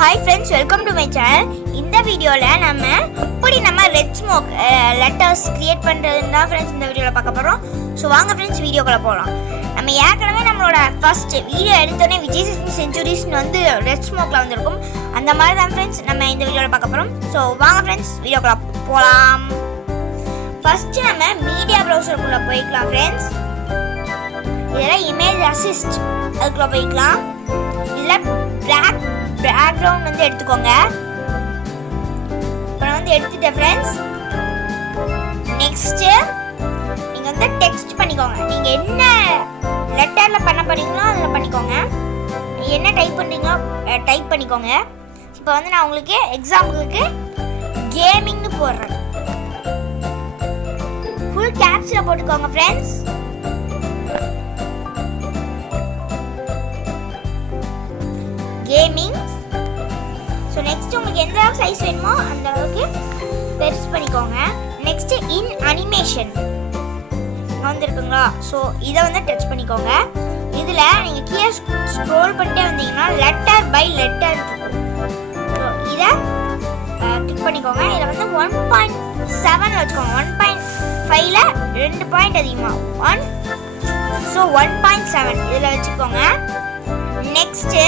Hi friends, welcome to my channel. இந்த வீடியோல நம்ம ரெட் ஸ்மோக் லெட்டர்ஸ் கிரியேட் பண்றதுன்னா फ्रेंड्स இந்த வீடியோல பார்க்க போறோம். சோ வாங்க फ्रेंड्स வீடியோக்குள்ள போலாம். நம்ம ஏற்கனவே நம்மளோட ஃபர்ஸ்ட் வீடியோ எடுத்தோனே விஜய் செஞ்சுரிஸ் வந்து ரெட் ஸ்மோக்ல வந்திருக்கும். அந்த மாதிரி தான் फ्रेंड्स நம்ம இந்த வீடியோல பார்க்க போறோம். சோ வாங்க फ्रेंड्स வீடியோக்குள்ள போலாம். ஃபர்ஸ்ட் நம்ம மீடியா ப்ரௌசருக்குள்ள போய்க்கலாம் फ्रेंड्स. இதல இமேஜ் அசிஸ்ட் அதுக்குள்ள போய்க்கலாம். இதல பேக்ரவுண்ட் வந்து எடுத்துக்கோங்க. அப்புறம் வந்து எடுத்துட்டேன் फ्रेंड्स. நெக்ஸ்ட் நீங்க வந்து டெக்ஸ்ட் பண்ணிக்கோங்க. நீங்க என்ன லெட்டர்ல பண்ண போறீங்களோ அதுல பண்ணிக்கோங்க. என்ன டைப் பண்றீங்களோ டைப் பண்ணிக்கோங்க. இப்போ வந்து நான் உங்களுக்கு எக்ஸாம்பிளுக்கு கேமிங்னு போடுறேன். ஃபுல் கேப்ஸ்ல போட்டுக்கோங்க फ्रेंड्स. கேமிங். ஸோ நெக்ஸ்ட் உங்களுக்கு எந்த அளவுக்கு சைஸ் வேணுமோ அந்த அளவுக்கு பெருசு பண்ணிக்கோங்க. நெக்ஸ்ட் இன் அனிமேஷன் வந்துருக்குங்களா? ஸோ இதை வந்து டச் பண்ணிக்கோங்க. இதில் நீங்கள் கீழே ஸ்க்ரோல் பண்ணிட்டே வந்தீங்கன்னா லெட்டர் பை லெட்டர் இருக்கும். ஸோ இதை கிளிக் பண்ணிக்கோங்க. இதில் வந்து 1.7 வச்சுக்கோங்க. 1.5ல 2 பாயிண்ட் அதிகமாக 1. ஸோ 1.7 இதில் வச்சுக்கோங்க. Next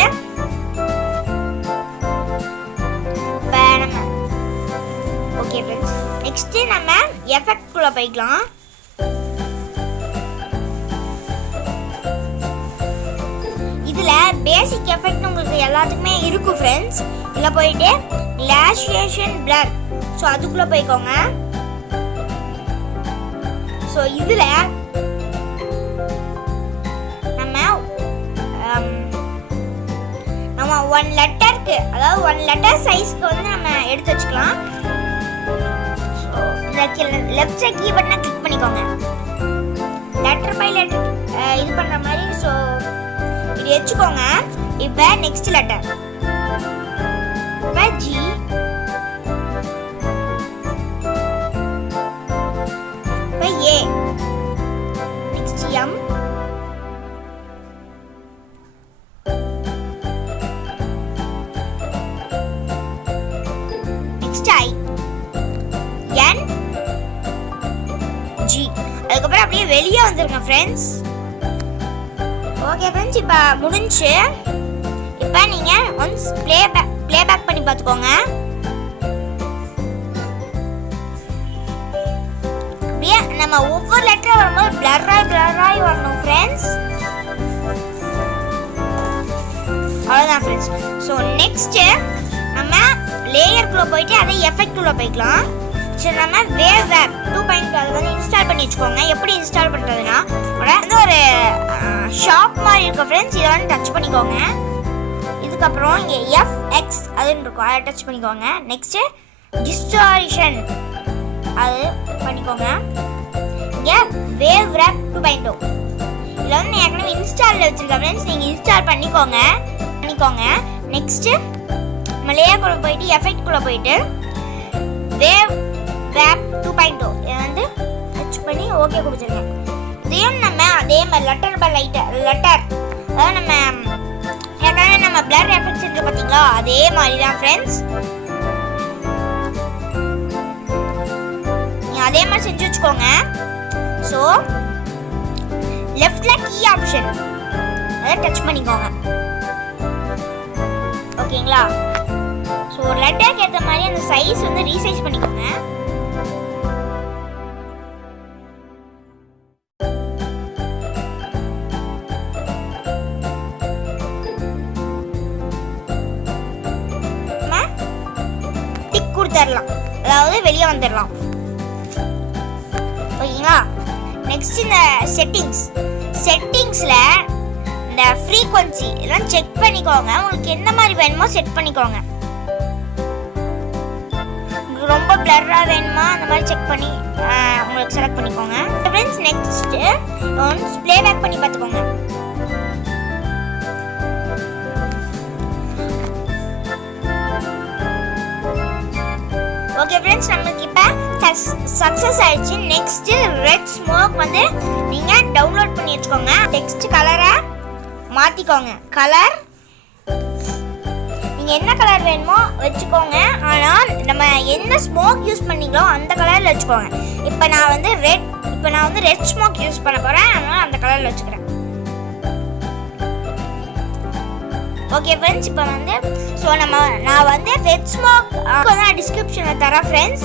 okay friends. நெக்ஸ்ட் நம்ம எஃபெக்ட் குள்ள போய்க்கலாம். இதுல பேசிக் எஃபெக்ட் உங்களுக்கு எல்லாத்துக்குமே இருக்கும் फ्रेंड्स. இதுல போயிட்டு கிளாஷியேஷன் பிளர். சோ அதுக்குள்ள போய்க்கோங்க. சோ இதுல நம்ம 1 லெட்டருக்கு அதாவது 1 லெட்டர் சைஸ்க்கு வந்து நம்ம எடுத்து வச்சுக்கலாம். லெஃப்ட் சைட் கீ பட்டனை கிளிக் பண்ணிக்கோங்க. லெட்டர் பை லெட்டர் இது பண்ற மாதிரி. ஸோ இது வச்சுக்கோங்க. இப்போ நெக்ஸ்ட் லெட்டர் இப்போ ஜி, இப்போ A, next M, next I, N, G. அதுக்கப்புறம் அப்படியே வெளியே வந்துருங்க ஃப்ரெண்ட்ஸ். ஓகே ஃப்ரெண்ட்ஸ், இப்போ முடிஞ்சு. இப்போ நீங்கள் ஒன்ஸ் ப்ளேபேக் பண்ணி பார்த்துக்கோங்க. அப்படியே நம்ம ஒவ்வொரு லெட்டர் வரும்போது பிளராய் வரணும் ஃப்ரெண்ட்ஸ். அவ்வளோதான் ஃப்ரெண்ட்ஸ். ஸோ நெக்ஸ்ட்டு நம்ம லேயருக்குள்ளே போயிட்டு அதை எஃபெக்ட்டுள்ளே போய்க்கலாம். சரி, நம்ம வேவ் வேப் 2.2 அதை வந்து இன்ஸ்டால் பண்ணி வச்சுக்கோங்க. எப்படி இன்ஸ்டால் பண்ணுறதுன்னா வந்து ஒரு ஷாப் மாதிரி இருக்கும் ஃப்ரெண்ட்ஸ். இதை வந்து டச் பண்ணிக்கோங்க. இதுக்கப்புறம் இங்கே FX அதுன்னு இருக்கும், அதை டச் பண்ணிக்கோங்க. நெக்ஸ்ட்டு டிஸ்டார்ஷன் அது பண்ணிக்கோங்க. இங்கே வேவ் வேப் 2.2 இதில் வந்து நான் ஏற்கனவே இன்ஸ்டாலில் வச்சுருக்கேன் ஃப்ரெண்ட்ஸ். நீங்கள் இன்ஸ்டால் பண்ணிக்கோங்க. நெக்ஸ்ட்டு நம்ம லேயருக்குள்ளே போயிட்டு எஃபெக்ட்குள்ளே போயிட்டு வேவ் வேப் 2.2 இதை வந்து டச் பண்ணி ஓகே கொடுத்துருங்க. இதையும் நம்ம அதே மாதிரி லெட்டர் பை லெட்டர் அதாவது நம்ம ஏற்கனவே நம்ம பிளர் எஃபெக்ட் செஞ்சு பார்த்தீங்களா அதே மாதிரி தான் ஃப்ரெண்ட்ஸ். நீங்கள் அதே மாதிரி செஞ்சு வச்சுக்கோங்க. ஸோ லெஃப்ட்ல கீ ஆப்ஷன் அதை டச் பண்ணிக்கோங்க. ஓகேங்களா? ஸோ ஒரு லெட்டருக்கு ஏற்ற மாதிரி அந்த சைஸ் வந்து ரீசைஸ் பண்ணிக்கோங்க. டிக் கொடுத்துடலாம், அதாவது வெளியே வந்துடலாம். ஓகேங்களா? நெக்ஸ்ட் இந்த செட்டிங்ஸ்ல இந்த ஃப்ரீக்வன்சி எல்லாம் செக் பண்ணிக்கோங்க. உங்களுக்கு எந்த மாதிரி வேணுமோ செட் பண்ணிக்கோங்க. ரொம்ப பிளரா வேணுமா அந்த மாதிரி செக் பண்ணி உங்களுக்கு செலக்ட் பண்ணிக்கோங்க ஃப்ரெண்ட்ஸ். நெக்ஸ்ட் ஒன்ஸ் ப்ளேபேக் பண்ணி பார்த்துக்கோங்க. ஓகே ஃப்ரெண்ட்ஸ், நமக்கு இப்போ சக்ஸஸ் ஆயிடுச்சு. நெக்ஸ்ட் ரெட் ஸ்மோக் வந்து நீங்கள் டவுன்லோட் பண்ணி வச்சுக்கோங்க. டெக்ஸ்ட் கலரை மாற்றிக்கோங்க. கலர் நீங்கள் என்ன கலர் வேணுமோ வச்சுக்கோங்க. ஆனால் நம்ம என்ன ஸ்மோக் யூஸ் பண்ணீங்களோ அந்த கலரில் வச்சுக்கோங்க. இப்போ நான் வந்து ரெட் ஸ்மோக் யூஸ் பண்ண போகிறேன், அதனால் அந்த கலரில் வச்சுக்கிறேன். ஓகே ஃப்ரெண்ட்ஸ், இப்போ வந்து ஸோ நான் வந்து ரெட் ஸ்மோக் தான் டிஸ்கிரிப்ஷனில் தரேன் ஃப்ரெண்ட்ஸ்.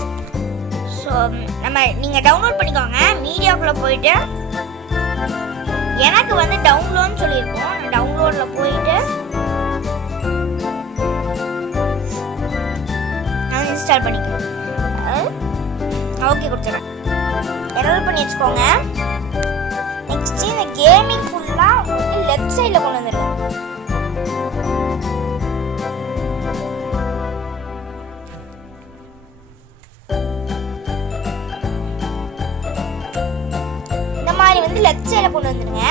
ஸோ நீங்கள் டவுன்லோட் பண்ணிக்கோங்க. மீடியாக்குள்ளே போயிட்டு எனக்கு வந்து டவுன்லோட்னு சொல்லியிருக்கோம். நான் டவுன்லோடில் போயிட்டு நான் இன்ஸ்டால் பண்ணிக்கிறேன். ஓகே கொடுத்துறேன். என்ரோல் பண்ணி வச்சுக்கோங்க. நெக்ஸ்ட் இந்த கேமிங் ஃபுல்லாக லெஃப்ட் சைடில் கொண்டு வந்துடுங்க. வந்து லெஃப்ட் சைடுல கொண்டு வந்துருங்க.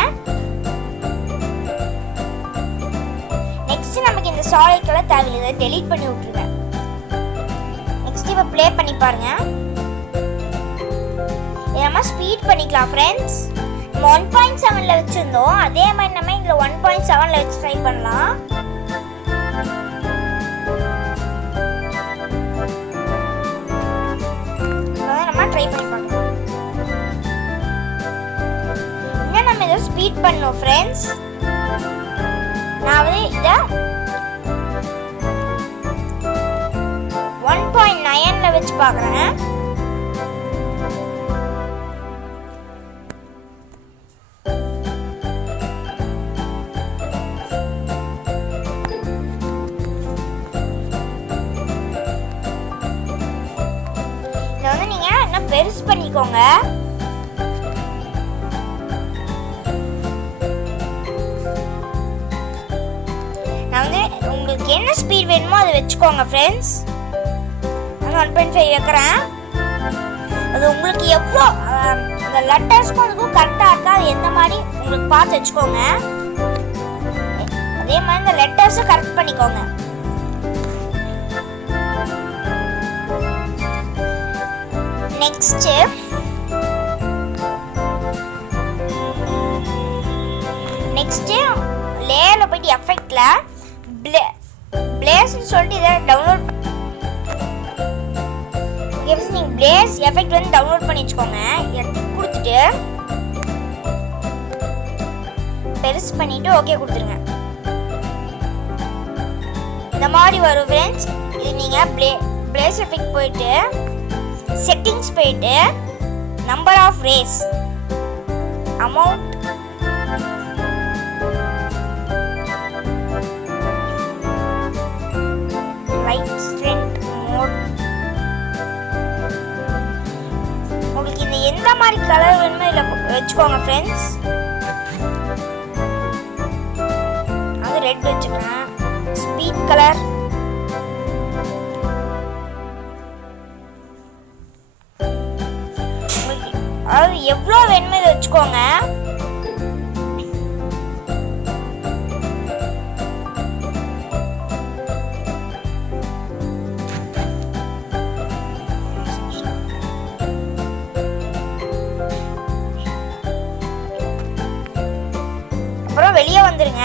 நெக்ஸ்ட் நமக்கு இந்த சாலிட் கலர் தேவையில்லை, டெலீட் பண்ணி விட்டுருங்க. நெக்ஸ்ட் இப்ப ப்ளே பண்ணி பாருங்க. நம்ம ஸ்பீட் பண்ணிக்கலாம் ஃப்ரெண்ட்ஸ். 1.7ல வச்சிருந்தோம், அதே மாதிரி நம்ம இங்க 1.7ல வச்சு ட்ரை பண்ணலாம். நம்ம ட்ரை பண்ணி பார்க்கலாம். ஸ்பீட் பண்ணும் ஃப்ரெண்ட்ஸ். நான் வந்து இத 1.9ல வச்சு பார்க்கறேன். இத வந்து நீங்க இன்னும் பெருசு பண்ணிக்கோங்க. உங்களுக்கு என்ன ஸ்பீட் வேணுமோ அதை வச்சுக்கோங்க ஃப்ரெண்ட்ஸ். நான் 1.5 வைக்கிறேன். அது உங்களுக்கு எவ்வளோ அந்த லெட்டர்ஸ்க்கும் அதுக்கும் கரெக்டாக இருக்கா, அது எந்த மாதிரி உங்களுக்கு பார்த்து வச்சுக்கோங்க. அதே மாதிரி இந்த லெட்டர்ஸும் கரெக்ட் பண்ணிக்கோங்க. நெக்ஸ்ட் லேயரில் போயிட்டு எஃபெக்ட்ல பிளேஸ்ன்னு சொல்லிட்டு இதை டவுன்லோட் நீங்கள் பிளேஸ் எஃபெக்ட் வந்து டவுன்லோட் பண்ணி வச்சுக்கோங்க. கொடுத்துட்டு பெருசு பண்ணிட்டு ஓகே கொடுத்துருங்க. இந்த மாதிரி வரும் ஃப்ரெண்ட்ஸ். இது நீங்கள் பிளேஸ் எஃபெக்ட் போயிட்டு செட்டிங்ஸ் போயிட்டு நம்பர் ஆஃப் ரேஸ், அமௌண்ட், எந்த மாதிரி கலர் வேணுமோ இதில் வச்சுக்கோங்க ஃப்ரெண்ட்ஸ். அது ரெட் வச்சுக்கிறேன். ஸ்பீட் கலர், அதாவது எவ்வளோ வேணுமோ இதை வச்சுக்கோங்க. வெளியே வந்துருங்க.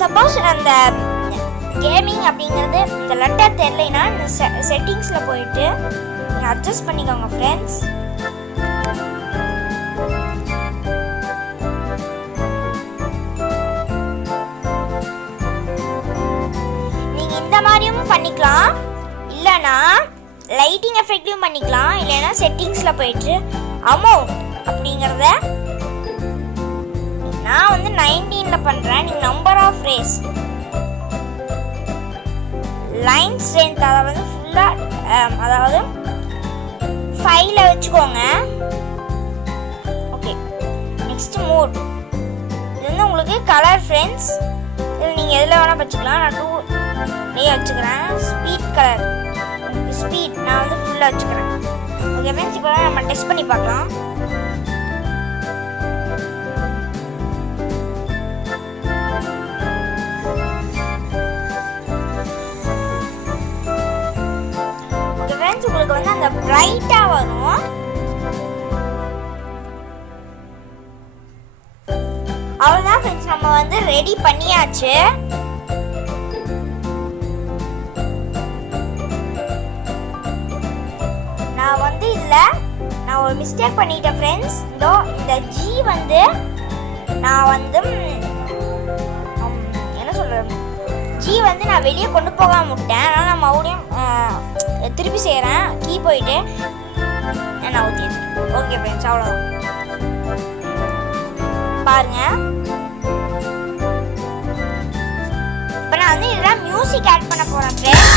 சப்போஸ் அந்த கேமிங் அப்படிங்கிறது இந்த லெட்டர் தெரியலைன்னா இந்த செட்டிங்ஸ்ல போயிட்டு நீங்க அட்ஜஸ்ட் பண்ணிக்கோங்க ஃப்ரெண்ட்ஸ். நீங்க இந்த மாதிரியும் பண்ணிக்கலாம், இல்லைன்னா லைட்டிங் எஃபெக்ட்லையும் பண்ணிக்கலாம், இல்லைன்னா செட்டிங்ஸில் போயிட்டு அமௌண்ட் அப்படிங்கிறத நான் வந்து 19ல பண்ணுறேன். நீங்கள் number of rays, line strength அதை வந்து ஃபுல்லாக அதாவது 5ல வச்சுக்கோங்க. Okay, next mode. இது வந்து உங்களுக்கு கலர் ஃப்ரெண்ட்ஸ். இதில் நீங்கள் எதில் வேணால் வச்சுக்கலாம். நான் 2லேயே வச்சுக்கிறேன். ஸ்பீட் கலர், ஸ்பீட் நான் வந்து ஃபுல்லாக வச்சுக்கிறேன். ஓகே ஃப்ரெண்ட்ஸ், இப்போ நம்ம டெஸ்ட் பண்ணி பார்க்கலாம். ஓகே ஃப்ரெண்ட்ஸ், உங்களுக்கு வந்து அந்த பிரைட்டாக வரும். வந்து ரெடி பண்ணியாச்சு. நான் வந்து நான் ஒரு மிஸ்டேக் பண்ணிட்டேன் ஃப்ரெண்ட்ஸ். இந்த ஜி வந்து நான் வந்து என்ன சொல்றது, ஜி வந்து நான் வெளியே கொண்டு போகாம விட்டேன். அதனால நான் மறுபடியும் திருப்பி செய்கிறேன். கீ போயிட்டு நான் ஊற்றி. ஓகே ஃப்ரெண்ட்ஸ், அவ்வளோதான். பாருங்க, இப்போ நான் வந்து இதெல்லாம் மியூசிக் ஆட் பண்ண போகிறேன் ஃப்ரெண்ட்ஸ்.